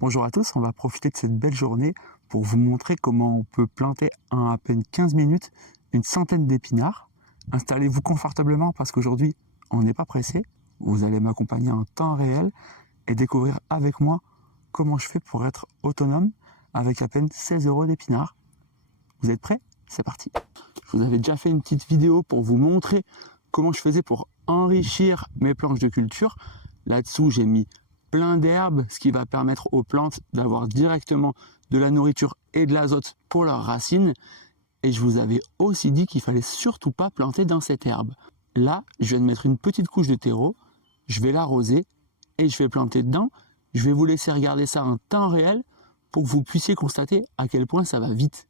Bonjour à tous, on va profiter de cette belle journée pour vous montrer comment on peut planter en à peine 15 minutes une centaine d'épinards. Installez-vous confortablement parce qu'aujourd'hui on n'est pas pressé. Vous allez m'accompagner en temps réel et découvrir avec moi comment je fais pour être autonome avec à peine 16 € d'épinards. Vous êtes prêts? C'est parti. Je vous avais déjà fait une petite vidéo pour vous montrer comment je faisais pour enrichir mes planches de culture. Là-dessous j'ai mis plein d'herbes, ce qui va permettre aux plantes d'avoir directement de la nourriture et de l'azote pour leurs racines. Et je vous avais aussi dit qu'il fallait surtout pas planter dans cette herbe. Là, je viens de mettre une petite couche de terreau, je vais l'arroser et je vais planter dedans. Je vais vous laisser regarder ça en temps réel pour que vous puissiez constater à quel point ça va vite.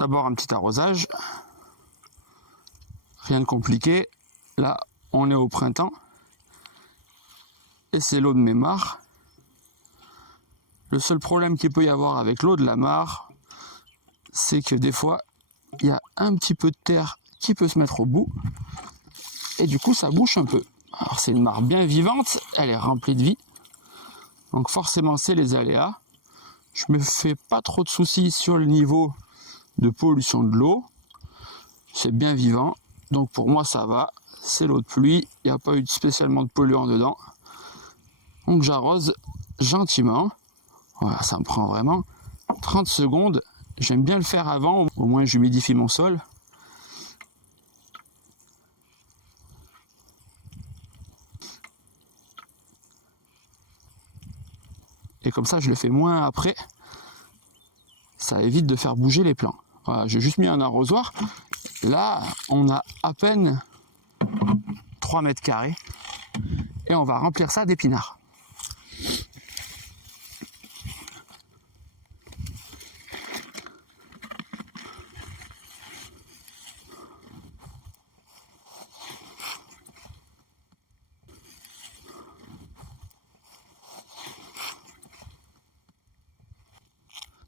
D'abord un petit arrosage. Rien de compliqué. Là, on est au printemps. Et c'est l'eau de mes mares. Le seul problème qu'il peut y avoir avec l'eau de la mare, c'est que des fois, il y a un petit peu de terre qui peut se mettre au bout. Et du coup, ça bouche un peu. Alors, c'est une mare bien vivante. Elle est remplie de vie. Donc forcément, c'est les aléas. Je me fais pas trop de soucis sur le niveau de pollution de l'eau. C'est bien vivant. Donc pour moi ça va, c'est l'eau de pluie, il n'y a pas eu spécialement de polluants dedans. Donc j'arrose gentiment, voilà, ça me prend vraiment 30 secondes. J'aime bien le faire avant, au moins j'humidifie mon sol. Et comme ça je le fais moins après, ça évite de faire bouger les plants. Voilà, j'ai juste mis un arrosoir. Là, on a à peine 3 mètres carrés et on va remplir ça d'épinards.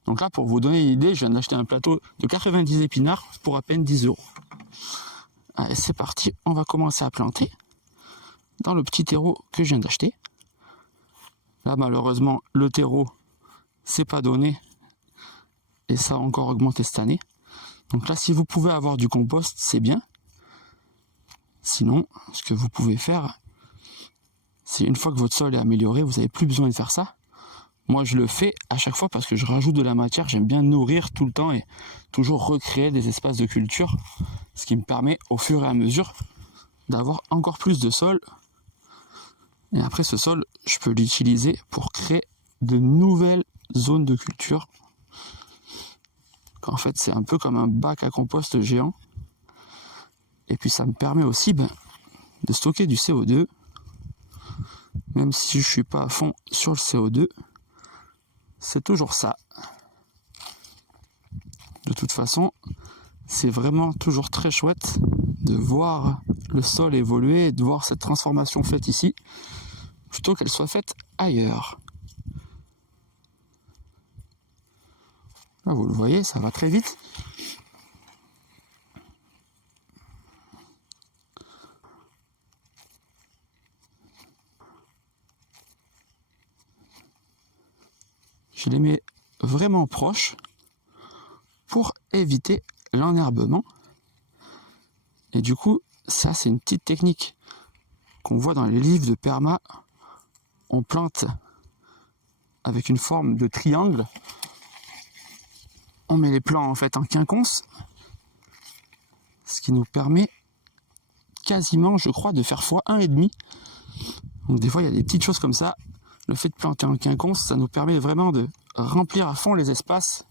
Donc là, pour vous donner une idée, je viens d'acheter un plateau de 90 épinards pour à peine 10 €. Allez, c'est parti, on va commencer à planter dans le petit terreau que je viens d'acheter. Là, malheureusement, le terreau, c'est pas donné et ça a encore augmenté cette année. Donc là, si vous pouvez avoir du compost, c'est bien. Sinon, ce que vous pouvez faire, c'est une fois que votre sol est amélioré, vous n'avez plus besoin de faire ça. Moi, je le fais à chaque fois parce que je rajoute de la matière. J'aime bien nourrir tout le temps et toujours recréer des espaces de culture, ce qui me permet au fur et à mesure d'avoir encore plus de sol. Et après, ce sol, je peux l'utiliser pour créer de nouvelles zones de culture. En fait, c'est un peu comme un bac à compost géant. Et puis, ça me permet aussi de stocker du CO2. Même si je ne suis pas à fond sur le CO2, c'est toujours ça. De toute façon, c'est vraiment toujours très chouette de voir le sol évoluer et de voir cette transformation faite ici, plutôt qu'elle soit faite ailleurs. Là, vous le voyez, ça va très vite. Je les mets vraiment proches pour éviter l'enherbement. Et du coup, ça c'est une petite technique qu'on voit dans les livres de perma. On plante avec une forme de triangle. On met les plants en fait en quinconce, ce qui nous permet quasiment, je crois, de faire x1,5. Donc des fois, il y a des petites choses comme ça. Le fait de planter en quinconce, ça nous permet vraiment de remplir à fond les espaces.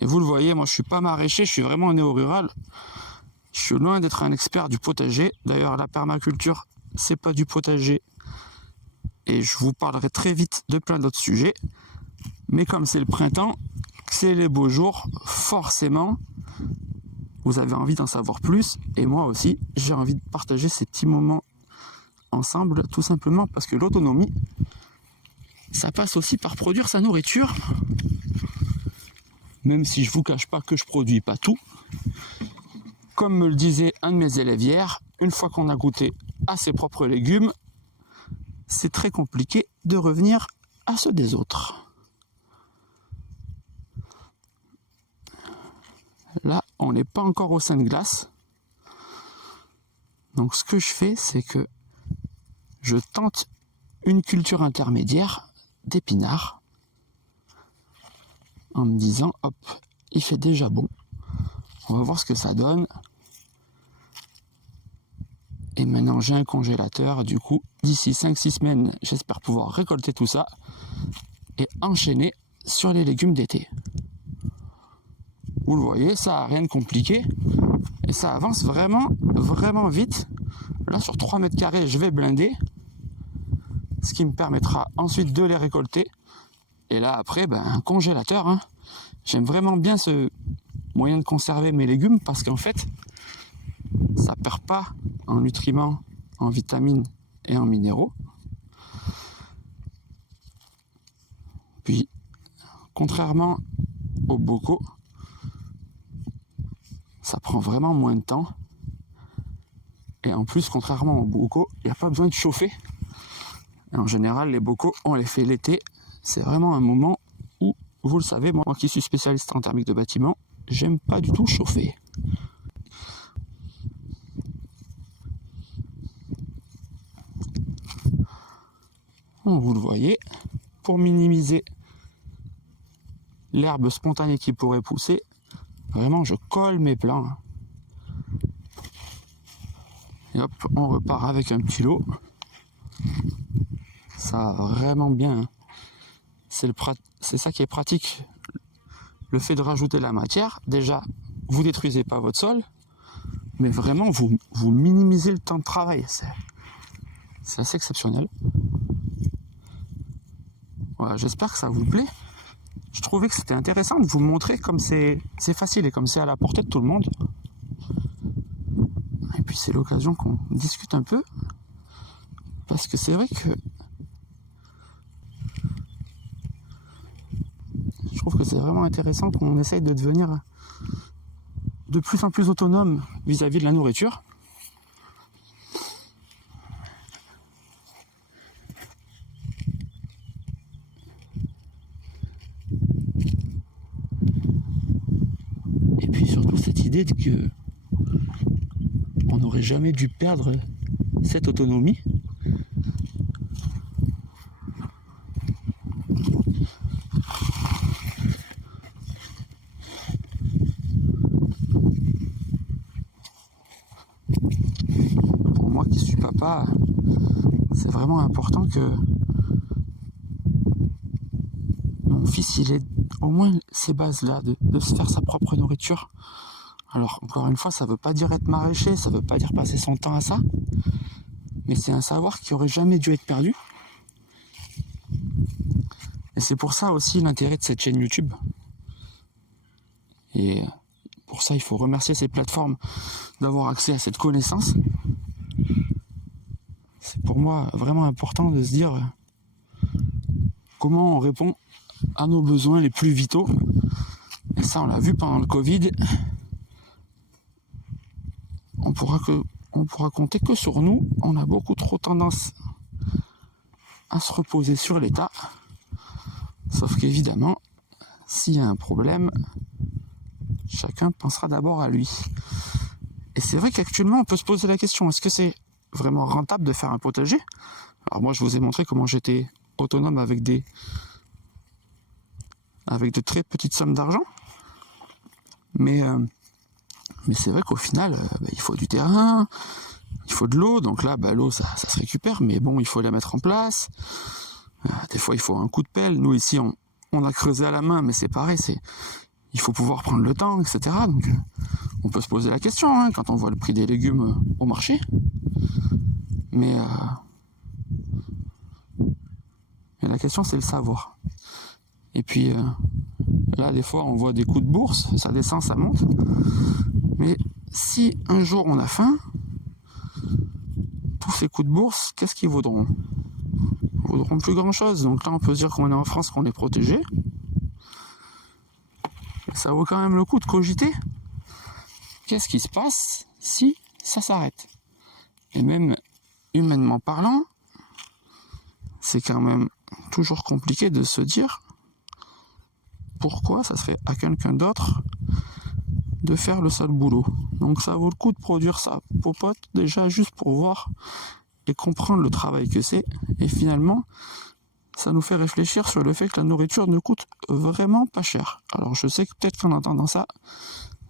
Et vous le voyez, moi je suis pas maraîcher, je suis vraiment un néo-rural. Je suis loin d'être un expert du potager. D'ailleurs, la permaculture, c'est pas du potager. Et je vous parlerai très vite de plein d'autres sujets. Mais comme c'est le printemps, c'est les beaux jours, forcément, vous avez envie d'en savoir plus. Et moi aussi, j'ai envie de partager ces petits moments ensemble, tout simplement parce que l'autonomie, ça passe aussi par produire sa nourriture. Même si je vous cache pas que je produis pas tout, comme me le disait un de mes élèves hier, une fois qu'on a goûté à ses propres légumes, c'est très compliqué de revenir à ceux des autres. Là, on n'est pas encore au sein de glace. Donc ce que je fais, c'est que je tente une culture intermédiaire d'épinards en me disant, hop, il fait déjà bon. On va voir ce que ça donne. Et maintenant, j'ai un congélateur. Du coup, d'ici 5-6 semaines, j'espère pouvoir récolter tout ça et enchaîner sur les légumes d'été. Vous le voyez, ça n'a rien de compliqué. Et ça avance vraiment, vraiment vite. Là, sur 3 mètres carrés, je vais blinder. Ce qui me permettra ensuite de les récolter. Et là, après, un congélateur. Hein. J'aime vraiment bien ce moyen de conserver mes légumes parce qu'en fait, ça perd pas en nutriments, en vitamines et en minéraux. Puis, contrairement aux bocaux, ça prend vraiment moins de temps. Et en plus, contrairement aux bocaux, il n'y a pas besoin de chauffer. Et en général, les bocaux, on les fait l'été. C'est vraiment un moment où, vous le savez, moi qui suis spécialiste en thermique de bâtiment, j'aime pas du tout chauffer. Vous le voyez, pour minimiser l'herbe spontanée qui pourrait pousser, vraiment je colle mes plants. Et hop, on repart avec un petit lot. Ça va vraiment bien. C'est ça qui est pratique. Le fait de rajouter la matière, déjà, vous détruisez pas votre sol, mais vraiment, vous minimisez le temps de travail. C'est assez exceptionnel. Voilà, j'espère que ça vous plaît. Je trouvais que c'était intéressant de vous montrer comme c'est facile et comme c'est à la portée de tout le monde. Et puis c'est l'occasion qu'on discute un peu. Parce que c'est vrai que je trouve que c'est vraiment intéressant qu'on essaye de devenir de plus en plus autonome vis-à-vis de la nourriture. Et puis surtout cette idée que on n'aurait jamais dû perdre cette autonomie. Pour moi qui suis papa, c'est vraiment important que mon fils il ait au moins ces bases-là, de se faire sa propre nourriture. Alors encore une fois, ça veut pas dire être maraîcher, ça veut pas dire passer son temps à ça, mais c'est un savoir qui aurait jamais dû être perdu. Et c'est pour ça aussi l'intérêt de cette chaîne YouTube. Et pour ça, il faut remercier ces plateformes d'avoir accès à cette connaissance. C'est pour moi vraiment important de se dire comment on répond à nos besoins les plus vitaux. Et ça, on l'a vu pendant le Covid. On pourra compter que sur nous. On a beaucoup trop tendance à se reposer sur l'État. Sauf qu'évidemment, s'il y a un problème, chacun pensera d'abord à lui. Et c'est vrai qu'actuellement, on peut se poser la question, est-ce que c'est vraiment rentable de faire un potager? Alors moi, je vous ai montré comment j'étais autonome avec de très petites sommes d'argent. Mais c'est vrai qu'au final, il faut du terrain, il faut de l'eau. Donc là, l'eau, ça se récupère, mais bon, il faut la mettre en place. Des fois, il faut un coup de pelle. Nous, ici, on a creusé à la main, mais c'est pareil, il faut pouvoir prendre le temps, etc. Donc, on peut se poser la question quand on voit le prix des légumes au marché. Mais la question, c'est le savoir. Et puis, là, des fois, on voit des coups de bourse, ça descend, ça monte. Mais si un jour on a faim, tous ces coups de bourse, qu'est-ce qu'ils vaudront? Ils vaudront plus grand-chose. Donc là, on peut se dire qu'on est en France, qu'on est protégé. Ça vaut quand même le coup de cogiter. qu'est-ce qui se passe si ça s'arrête? Et même humainement parlant, c'est quand même toujours compliqué de se dire pourquoi ça serait à quelqu'un d'autre de faire le sale boulot. Donc ça vaut le coup de produire sa popote déjà juste pour voir et comprendre le travail que c'est. Et finalement, ça nous fait réfléchir sur le fait que la nourriture ne coûte vraiment pas cher. Alors je sais que peut-être qu'en entendant ça,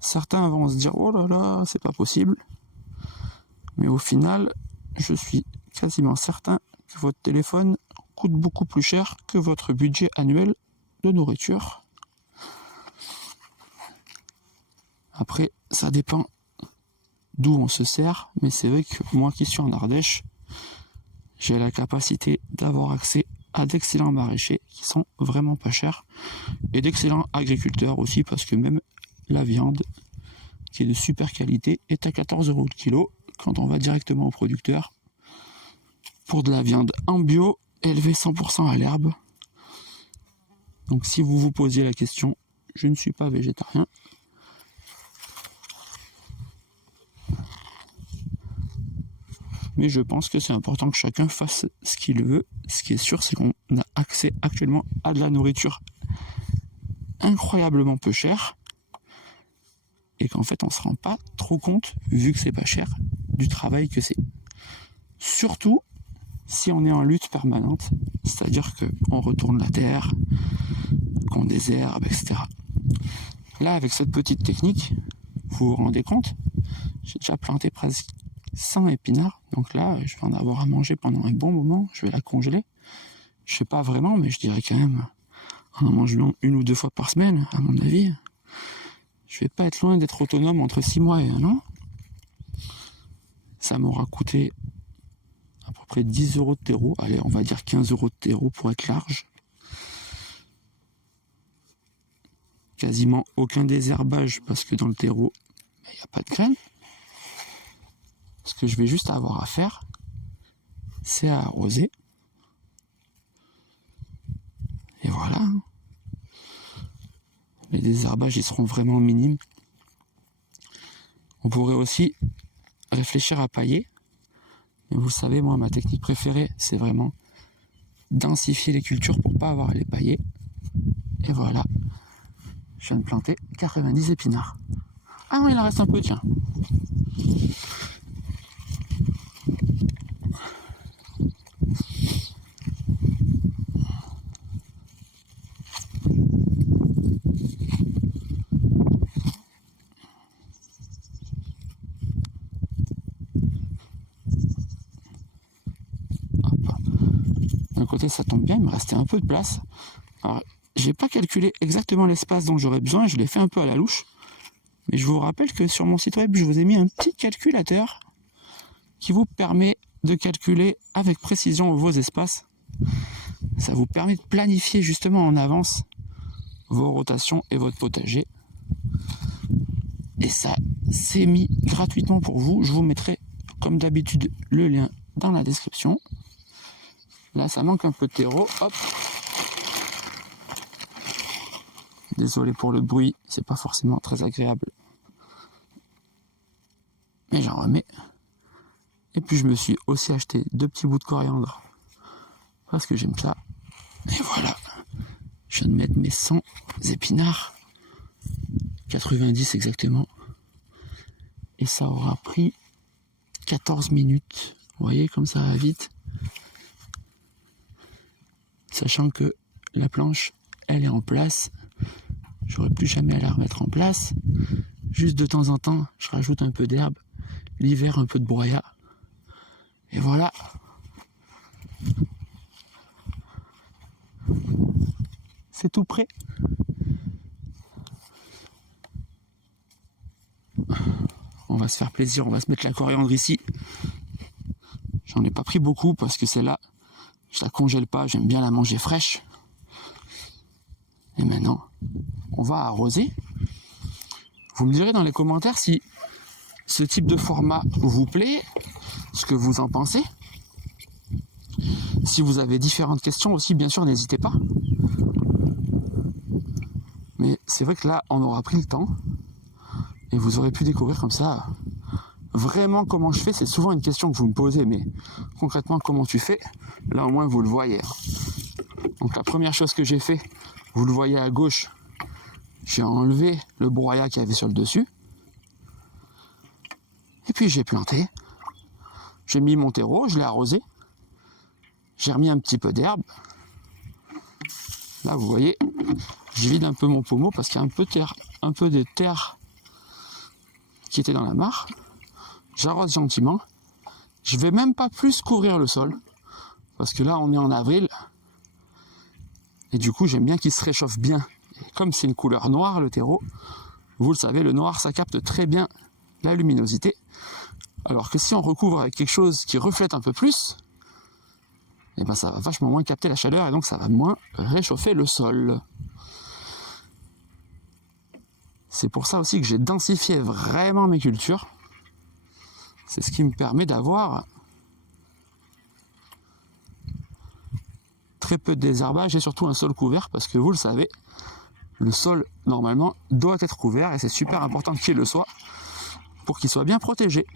certains vont se dire « Oh là là, c'est pas possible ». Mais au final, je suis quasiment certain que votre téléphone coûte beaucoup plus cher que votre budget annuel de nourriture. Après, ça dépend d'où on se sert, mais c'est vrai que moi qui suis en Ardèche, j'ai la capacité d'avoir accès à d'excellents maraîchers qui sont vraiment pas chers et d'excellents agriculteurs aussi, parce que même la viande qui est de super qualité est à 14 € le kilo quand on va directement au producteur pour de la viande en bio élevée 100% à l'herbe. Donc si vous vous posiez la question, je ne suis pas végétarien. Mais je pense que c'est important que chacun fasse ce qu'il veut. Ce qui est sûr, c'est qu'on a accès actuellement à de la nourriture incroyablement peu chère. Et qu'en fait, on ne se rend pas trop compte, vu que c'est pas cher, du travail que c'est. Surtout si on est en lutte permanente, c'est-à-dire qu'on retourne la terre, qu'on désherbe, etc. Là, avec cette petite technique, vous vous rendez compte, j'ai déjà planté presque 100 épinards, donc là, je vais en avoir à manger pendant un bon moment, je vais la congeler. Je sais pas vraiment, mais je dirais quand même, en mangeant 1 ou 2 fois par semaine, à mon avis, je vais pas être loin d'être autonome entre 6 mois et 1 an. Ça m'aura coûté à peu près 10 € de terreau, allez, on va dire 15 € de terreau pour être large. Quasiment aucun désherbage, parce que dans le terreau, il n'y a pas de graines. Ce que je vais juste avoir à faire, c'est à arroser. Et voilà. Les désherbages, ils seront vraiment minimes. On pourrait aussi réfléchir à pailler. Mais vous le savez, moi, ma technique préférée, c'est vraiment densifier les cultures pour pas avoir à les pailler. Et voilà. Je viens de planter 90 épinards. Ah non, il en reste un peu, tiens. D'un côté, ça tombe bien, il me restait un peu de place. Alors, j'ai pas calculé exactement l'espace dont j'aurais besoin, je l'ai fait un peu à la louche. Mais je vous rappelle que sur mon site web, je vous ai mis un petit calculateur qui vous permet de calculer avec précision vos espaces. Ça vous permet de planifier justement en avance vos rotations et votre potager. Et ça, c'est mis gratuitement pour vous. Je vous mettrai, comme d'habitude, le lien dans la description. Là, ça manque un peu de terreau. Hop. Désolé pour le bruit, c'est pas forcément très agréable. Mais j'en remets. Et puis je me suis aussi acheté 2 petits bouts de coriandre. Parce que j'aime ça. Et voilà. Je viens de mettre mes 100 épinards. 90 exactement. Et ça aura pris 14 minutes. Vous voyez comme ça va vite. Sachant que la planche, elle est en place. J'aurais plus jamais à la remettre en place. Juste de temps en temps, je rajoute un peu d'herbe. L'hiver, un peu de broyat. Et voilà. C'est tout prêt. On va se faire plaisir, on va se mettre la coriandre ici. J'en ai pas pris beaucoup parce que celle-là, je la congèle pas, j'aime bien la manger fraîche. Et maintenant, on va arroser. Vous me direz dans les commentaires si ce type de format vous plaît, ce que vous en pensez. Si vous avez différentes questions aussi, bien sûr, n'hésitez pas. Mais c'est vrai que là, on aura pris le temps. Et vous aurez pu découvrir comme ça vraiment comment je fais. C'est souvent une question que vous me posez, mais concrètement comment tu fais, là au moins vous le voyez. Donc la première chose que j'ai fait, vous le voyez à gauche, j'ai enlevé le broyat qu'il y avait sur le dessus. Et puis j'ai planté. J'ai mis mon terreau, je l'ai arrosé. J'ai remis un petit peu d'herbe. Là vous voyez, je vide un peu mon pommeau parce qu'il y a un peu de terre qui était dans la mare. J'arrose gentiment. Je vais même pas plus couvrir le sol parce que là on est en avril et du coup j'aime bien qu'il se réchauffe bien. Et comme c'est une couleur noire le terreau, vous le savez, le noir ça capte très bien la luminosité, alors que si on recouvre avec quelque chose qui reflète un peu plus, et ben ça va vachement moins capter la chaleur et donc ça va moins réchauffer le sol. C'est pour ça aussi que j'ai densifié vraiment mes cultures. C'est ce qui me permet d'avoir très peu de désherbage et surtout un sol couvert parce que vous le savez, le sol normalement doit être couvert et c'est super important qu'il le soit pour qu'il soit bien protégé.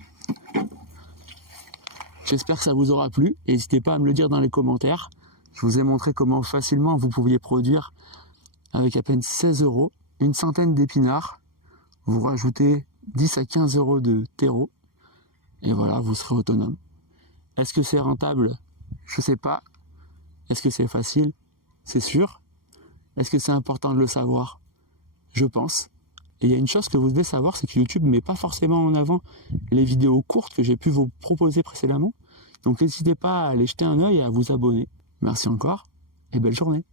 J'espère que ça vous aura plu. N'hésitez pas à me le dire dans les commentaires. Je vous ai montré comment facilement vous pouviez produire avec à peine 16 € une centaine d'épinards. Vous rajoutez 10 à 15 € de terreau. Et voilà, vous serez autonome. Est-ce que c'est rentable? Je sais pas. Est-ce que c'est facile? C'est sûr. Est-ce que c'est important de le savoir? Je pense. Et il y a une chose que vous devez savoir, c'est que YouTube ne met pas forcément en avant les vidéos courtes que j'ai pu vous proposer précédemment. Donc n'hésitez pas à aller jeter un œil et à vous abonner. Merci encore et belle journée.